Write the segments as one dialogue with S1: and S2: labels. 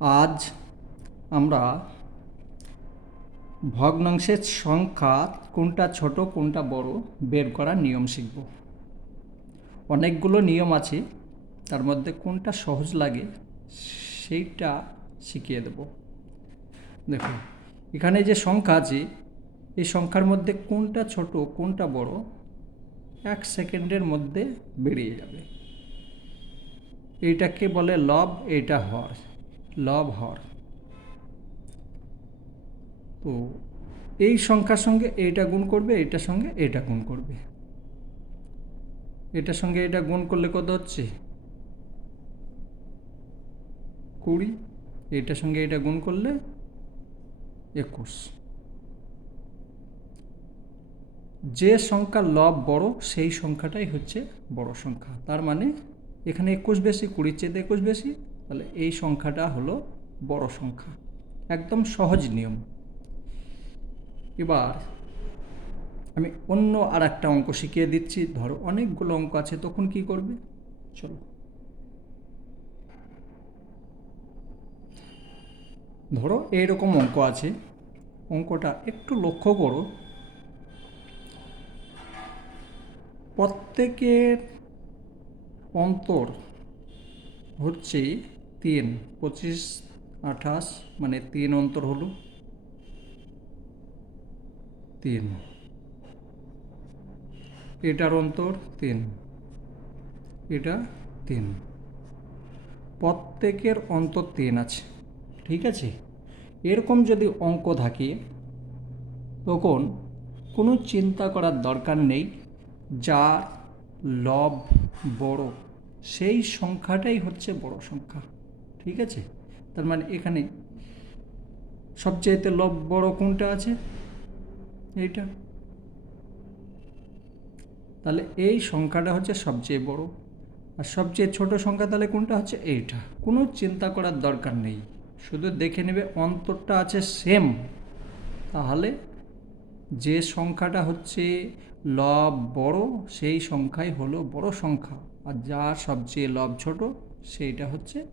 S1: আজ আমরা ভগ্নাংশের সংখ্যা কোনটা ছোট, কোনটা বড় বের করার নিয়ম শিখব। অনেকগুলো নিয়ম আছে, তার মধ্যে কোনটা সহজ লাগে সেইটা শিখিয়ে দেব। দেখুন, এখানে যে সংখ্যা আছে, এই সংখ্যার মধ্যে কোনটা ছোট, কোনটা বড় এক সেকেন্ডের মধ্যে বেরিয়ে যাবে। এইটাকে বলে লব, এইটা হর। লব হর। তো এই সংখ্যার সঙ্গে এইটা গুণ করবে এইটার সঙ্গে এটা গুণ করবে। এটার সঙ্গে এটা গুণ করলে কত হচ্ছে? কুড়ি। এইটার সঙ্গে এটা গুণ করলে একুশ। যে সংখ্যা লব বড়, সেই সংখ্যাটাই হচ্ছে বড় সংখ্যা। তার মানে এখানে একুশ বেশি, কুড়ির চেয়ে একুশ বেশি তাহলে এই সংখ্যাটা হলো বড় সংখ্যা। একদম সহজ নিয়ম। এবার আমি অন্য আর একটা অঙ্ক শিখিয়ে দিচ্ছি। ধরো অনেকগুলো অঙ্ক আছে, তখন কি করবে? চলো। ধরো এইরকম অঙ্ক আছে। অঙ্কটা একটু লক্ষ্য করো। প্রত্যেকের অন্তর হচ্ছে তিন, পঁচিশ, আঠাশ মানে তিন অন্তর হলো? তিন। এটার অন্তর তিন। এটা তিন। প্রত্যেকের অন্তর তিন আছে। ঠিক আছে? এরকম যদি অঙ্ক থাকে, তখন কোনো চিন্তা করার দরকার নেই। যার লব, বড়, সেই সংখ্যাটাই হচ্ছে বড় সংখ্যা। ঠিক আছে? তার মানে এখানে সবচেয়েতে লব বড় কোনটা আছে? এইটা। তাহলে এই সংখ্যাটা হচ্ছে সবচেয়ে বড়। আর সবচেয়ে ছোট সংখ্যা তাহলে কোনটা হচ্ছে? এইটা। কোনো চিন্তা করার দরকার নেই। শুধু দেখে নেবে অন্তরটা আছে সেম তাহলে যে সংখ্যাটা হচ্ছে লব বড়, সেই সংখ্যাই হলো বড় সংখ্যা। আর যার সবচেয়ে লব ছোট, সেইটা হচ্ছে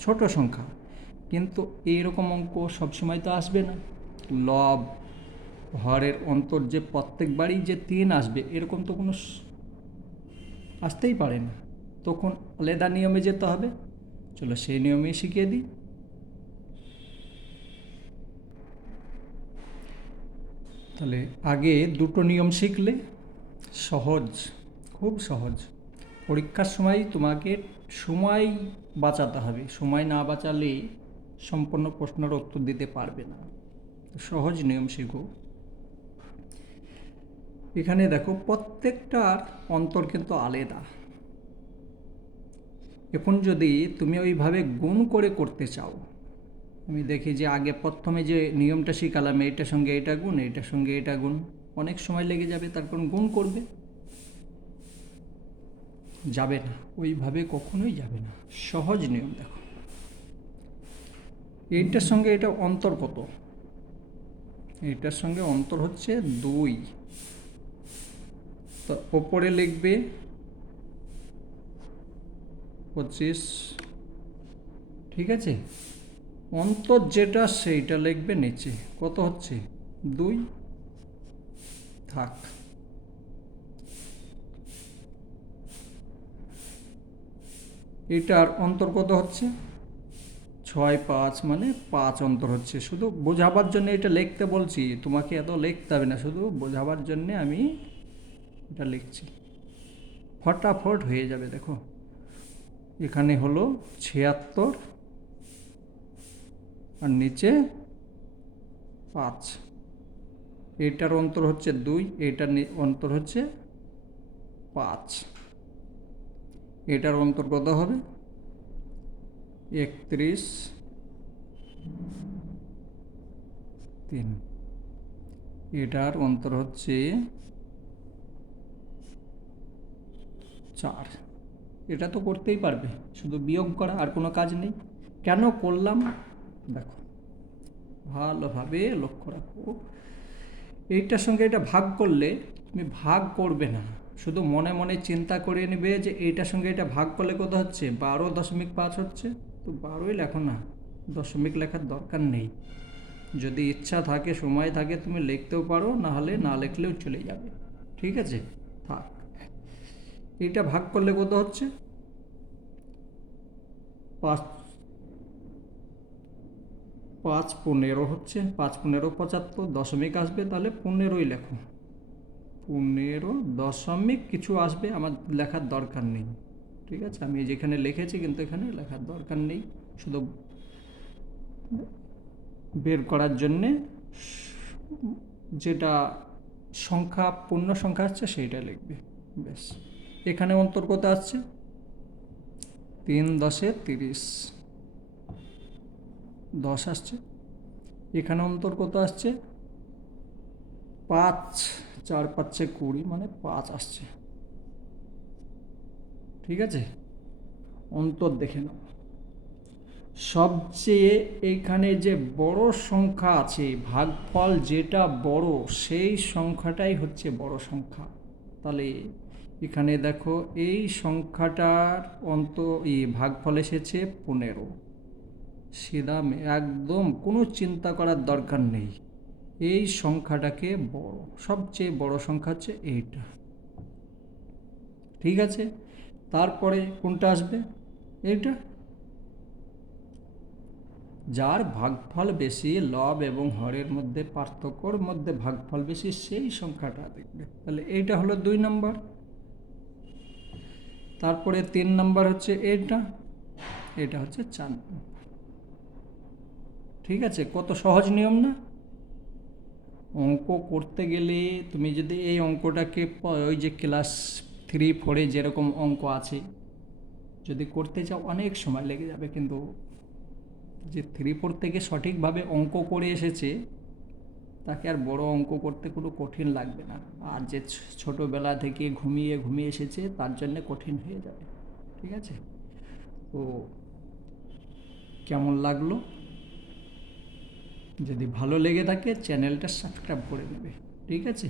S1: ছোট সংখ্যা। কিন্তু এইরকম অঙ্ক সবসময় তো আসবে না। লব, হরের অন্তর যে প্রত্যেকবারই যে তিন আসবে, এরকম তো কোনো আসতেই পারে না। তখন আলাদা নিয়মে যেতে হবে। চলো সেই নিয়মেই শিখিয়ে দিই। তাহলে আগে দুটো নিয়ম শিখলে সহজ, খুব সহজ। পরীক্ষার সময় তোমাকে সময় বাঁচাতে হবে। সময় না বাঁচালে সম্পূর্ণ প্রশ্নের উত্তর দিতে পারবে না। সহজ নিয়ম শিখো। এখানে দেখো প্রত্যেকটার অন্তর কিন্তু আলাদা। এখন যদি তুমি ওইভাবে গুণ করে করতে চাও, আমি দেখি যে আগে প্রথমে যে নিয়মটা শিখালাম, এইটার সঙ্গে এটা গুণ, এইটার সঙ্গে এটা গুণ, অনেক সময় লেগে যাবে, তারপর গুণ করবে। যাবে না, ওইভাবে কখনোই যাবে না। সহজ নিয়ম দেখো। এইটার সঙ্গে এটা অন্তর কত? এইটার সঙ্গে অন্তর হচ্ছে দুই। তো ওপরে লিখবে পঁচিশ। ঠিক আছে? অন্তর যেটা সেইটা লিখবে নিচে। কত হচ্ছে? দুই। থাক। এটার অন্তর কত হচ্ছে? ছয় পাঁচ মানে পাঁচ অন্তর হচ্ছে। শুধু বোঝাবার জন্য এটা লিখতে বলছি, তোমাকে এত লিখতে হবে না। শুধু বোঝাবার জন্যে আমি এটা লিখছি। ফটাফট হয়ে যাবে, দেখো। এখানে হলো ছিয়াত্তর আর নিচে পাঁচ। এইটার অন্তর হচ্ছে দুই এইটার নি- অন্তর হচ্ছে পাঁচ। এটার অন্তর কত হবে? একত্রিশ তিন। এটার অন্তর হচ্ছে চার। এটা তো করতেই পারবে, শুধু বিয়োগ করা আর কোনো কাজ নেই। কেন করলাম? দেখো, ভালোভাবে লক্ষ্য রাখো। এইটার সঙ্গে এটা ভাগ করলে তুমি ভাগ করবে না। শুধু মনে মনে চিন্তা করে নেবে যে এইটার সঙ্গে এটা ভাগ করলে কত হচ্ছে? বারো দশমিক পাঁচ হচ্ছে। তো বারোই লেখো না। দশমিক লেখার দরকার নেই। যদি ইচ্ছা থাকে, সময় থাকে, তুমি লিখতেও পারো না হলে না লিখলেও চলে যাবে। ঠিক আছে? থাক। এটা ভাগ করলে কত হচ্ছে? পাঁচ পাঁচ পনেরো হচ্ছে। পাঁচ পনেরো পঁচাত্তর দশমিক আসবে, তাহলে পনেরোই লেখো। পনেরো দশমিক কিছু আসবে, আমার লেখার দরকার নেই। ঠিক আছে? আমি যেখানে লিখেছি, কিন্তু এখানে লেখার দরকার নেই। শুধু বের করার জন্যে যেটা সংখ্যা, পূর্ণ সংখ্যা আসছে, সেইটা লিখবে। বেশ এখানে অন্তর্গত আসছে? তিন দশে তিরিশ। দশ আসছে। এখানে অন্তর্গত আসছে? পাঁচ। চার পাঁচে কুড়ি মানে পাঁচ আসছে। ঠিক আছে? অন্তর দেখে নাও। সবচেয়ে এখানে যে বড় সংখ্যা আছে, ভাগফল যেটা বড়, সেই সংখ্যাটাই হচ্ছে বড় সংখ্যা। তাহলে এখানে দেখো, এই সংখ্যাটার অন্ত ই ভাগফল এসেছে পনেরো। সিধা মে- একদম কোনো চিন্তা করার দরকার নেই। এই সংখ্যাটাকে বড়, সবচেয়ে বড় সংখ্যা হচ্ছে এইটা। ঠিক আছে? তারপরে কোনটা আসবে? এইটা। যার ভাগফল বেশি, লব এবং হরের মধ্যে পার্থক্যর মধ্যে ভাগফল বেশি, সেই সংখ্যাটা দেখবে। তাহলে এইটা হলো দুই নম্বর। তারপরে তিন নম্বর হচ্ছে এইটা। এটা হচ্ছে চার নম্বর। ঠিক আছে? কত সহজ নিয়ম না? অঙ্ক করতে গেলে তুমি যদি এই অঙ্কটাকে ওই যে ক্লাস থ্রি ফোরে যেরকম অঙ্ক আছে, যদি করতে চাও অনেক সময় লেগে যাবে, কিন্তু যে থ্রি ফোর থেকে সঠিকভাবে অঙ্ক করে এসেছে, তাকে আর বড় অঙ্ক করতে কোনো কঠিন লাগবে না। আর যে ছোটোবেলা থেকে ঘুমিয়ে ঘুমিয়ে এসেছে, তার জন্য কঠিন হয়ে যাবে। ঠিক আছে? তো কেমন লাগল? যদি ভালো লেগে থাকে, চ্যানেলটা সাবস্ক্রাইব করে নেবে ঠিক আছে?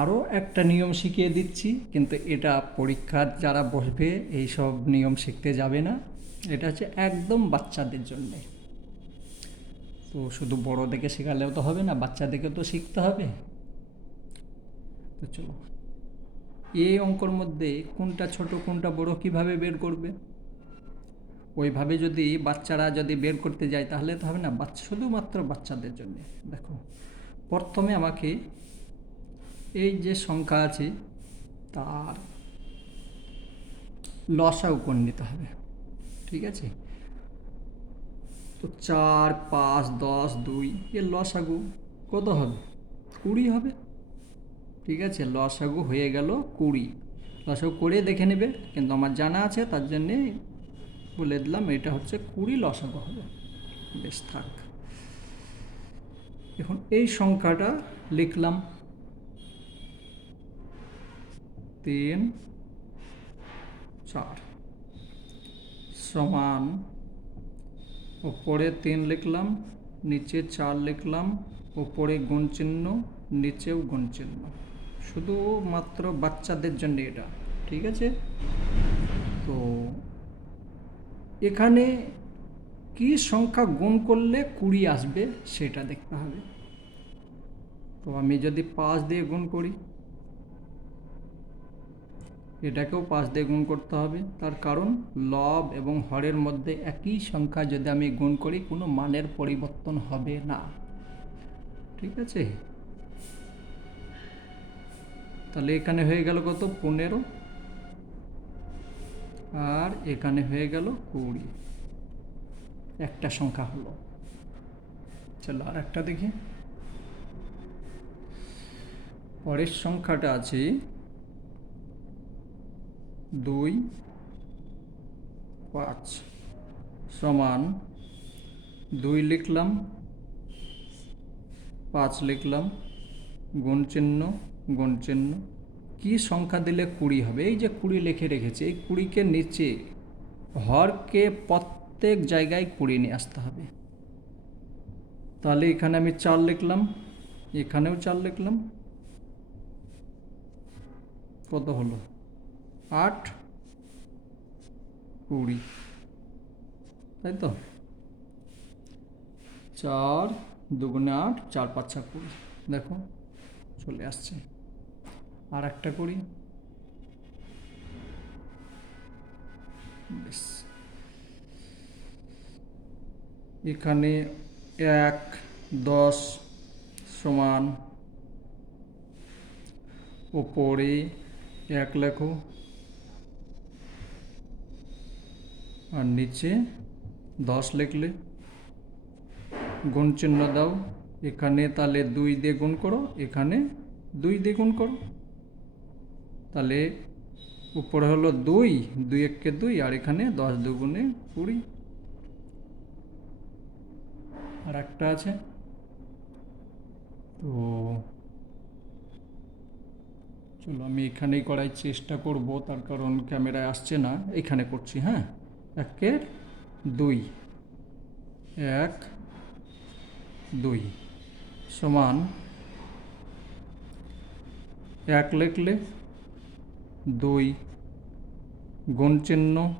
S1: আরও একটা নিয়ম শিখিয়ে দিচ্ছি, কিন্তু এটা পরীক্ষার যারা বসবে এই সব নিয়ম শিখতে যাবে না। এটা হচ্ছে একদম বাচ্চাদের জন্যে। তো শুধু বড় দেখে শেখালেও তো হবে না বাচ্চাদেরকে তো শিখতে হবে। তো চলো। এই অঙ্কর মধ্যে কোনটা ছোট, কোনটা বড় কীভাবে বের করবে? ওইভাবে যদি বাচ্চারা যদি বের করতে যায়, তাহলে তো হবে না বাচ্চা শুধুমাত্র বাচ্চাদের জন্য। দেখো, প্রথমে আমাকে এই যে সংখ্যা আছে, তার লসাউ করে নিতে হবে, ঠিক আছে? তো চার, পাঁচ, দশ, দুই, এর লসাগু কত হবে? কুড়ি হবে, ঠিক আছে? লসাগু হয়ে গেল কুড়ি। লসাগু করে দেখে নেবে, কিন্তু আমার জানা আছে, তার জন্যে বলে দিলাম, এটা হচ্ছে কুড়ি লসাগু হবে। বেশ, থাক। এখন এই সংখ্যাটা লিখলাম। তিন, চার সমান ওপরে তিন লিখলাম, নিচে চার লিখলাম, ওপরে গুণ চিহ্ন, নিচেও গুণ চিহ্ন। শুধুমাত্র বাচ্চাদের জন্য এটা, ঠিক আছে? তো এখানে কি সংখ্যা গুণ করলে কুড়ি আসবে সেটা দেখতে হবে। তো আমি যদি পাঁচ দিয়ে গুণ করি, এটাকেও পাঁচ দিয়ে গুণ করতে হবে। তার কারণ লব এবং হরের মধ্যে একই সংখ্যা যদি আমি গুণ করি, কোনো মানের পরিবর্তন হবে না। ঠিক আছে? তাহলে এখানে হয়ে গেল কত? পনেরো। আর এখানে হয়ে গেল কুড়ি। একটা সংখ্যা হলো। চলো আর একটা দেখি। পরের সংখ্যাটা আছে দুই পাঁচ সমান দুই লিখলাম, পাঁচ লিখলাম, গুণ চিহ্ন গুণ চিহ্ন কী সংখ্যা দিলে কুড়ি হবে? এই যে কুড়ি লিখে রেখেছে, এই কুড়িকে নিচে, হরকে প্রত্যেক জায়গায় কুড়ি নিয়ে আসতে হবে। তাহলে এখানে আমি চার লিখলাম, এখানেও চার লিখলাম। কত হলো? আট, কুড়ি। তাই তো? চার দুগুণে আট, চার পাঁচা কুড়ি। দেখো, চলে আসছে। আর একটা করি। এখানে এক, দশ সমান ওপরে এক লেখো। আর নিচে দশ লিখলে গুণ চিহ্ন দাও। এখানে তাহলে দুই দিয়ে গুণ করো, এখানে দুই দিয়ে গুণ করো। তাহলে উপরে হলো দুই দুই এককে দুই, আর এখানে দশ দুগুণে কুড়ি। আর একটা আছে। তো চলো, আমি এখানেই করার চেষ্টা করব, তার কারণ ক্যামেরায় আসছে না। এখানে করছি হ্যাঁ? একের দুই, এক, দুই সমান এক লিখলে দুই গুণ চিহ্ন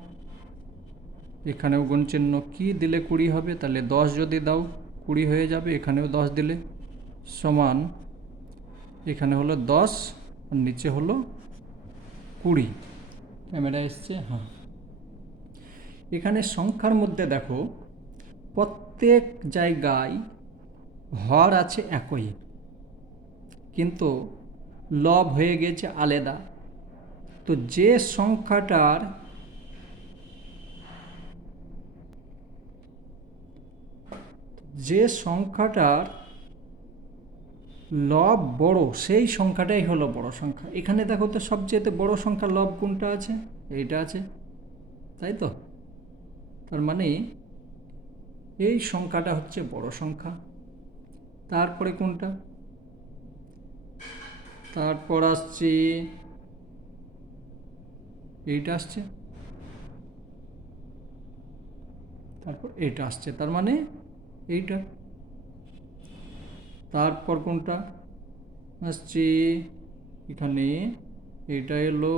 S1: এখানেও গুণ চিহ্ন কী দিলে কুড়ি হবে? তাহলে দশ যদি দাও, কুড়ি হয়ে যাবে, এখানেও দশ দিলে সমান। এখানে হলো দশ, আর নিচে হলো কুড়ি। ক্যামেরা এসছে? হ্যাঁ। এখানে সংখ্যার মধ্যে দেখো, প্রত্যেক জায়গায় হর আছে একই। কিন্তু লব হয়ে গেছে আলাদা। তো যে সংখ্যাটার যে সংখ্যাটার লব বড়, সেই সংখ্যাটাই হলো বড় সংখ্যা। এখানে দেখো তো সবচেয়ে বড় সংখ্যা লব কোনটা আছে? এইটা আছে। তাই তো? তার মানে এই সংখ্যাটা হচ্ছে বড় সংখ্যা। তারপরে কোনটা? তারপর আসছে এইটা আসছে। তারপর এইটা আসছে। তার মানে এইটা। তারপর কোনটা? আসছে এখানে। এটা এলো।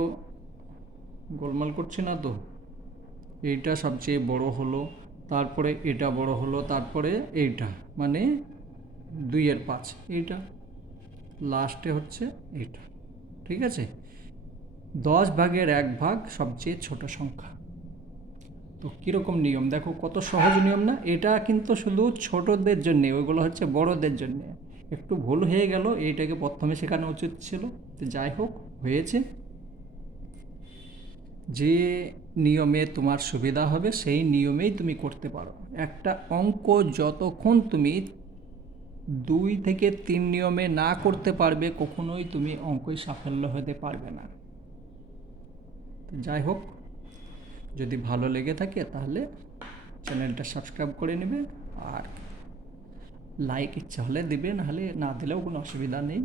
S1: গোলমাল করছে না তো? এইটা সবচেয়ে বড় হলো। তারপরে এটা বড় হলো। তারপরে এইটা। মানে দুইয়ের পাঁচ। এইটা। লাস্টে হচ্ছে এইটা ঠিক আছে? দশ ভাগের এক ভাগ সবচেয়ে ছোট সংখ্যা। তো কীরকম নিয়ম? দেখো, কত সহজ নিয়ম না? এটা কিন্তু শুধু ছোটদের জন্যে, ওইগুলো হচ্ছে বড়দের জন্যে। একটু ভুল হয়ে গেল, এইটাকে প্রথমে শেখানো উচিত ছিল। তো যাই হোক, হয়েছে। যে নিয়মে তোমার সুবিধা হবে, সেই নিয়মেই তুমি করতে পারো। একটা অঙ্ক যতক্ষণ তুমি দুই থেকে তিন নিয়মে না করতে পারবে, কখনোই তুমি অঙ্কই সাফল্য হতে পারবে না। যাই হোক, যদি ভালো লেগে থাকে তাহলে চ্যানেলটা সাবস্ক্রাইব করে নেবে আর লাইক ইচ্ছা হলে দিবে, নাহলে না দিলেও কোনো অসুবিধা নেই।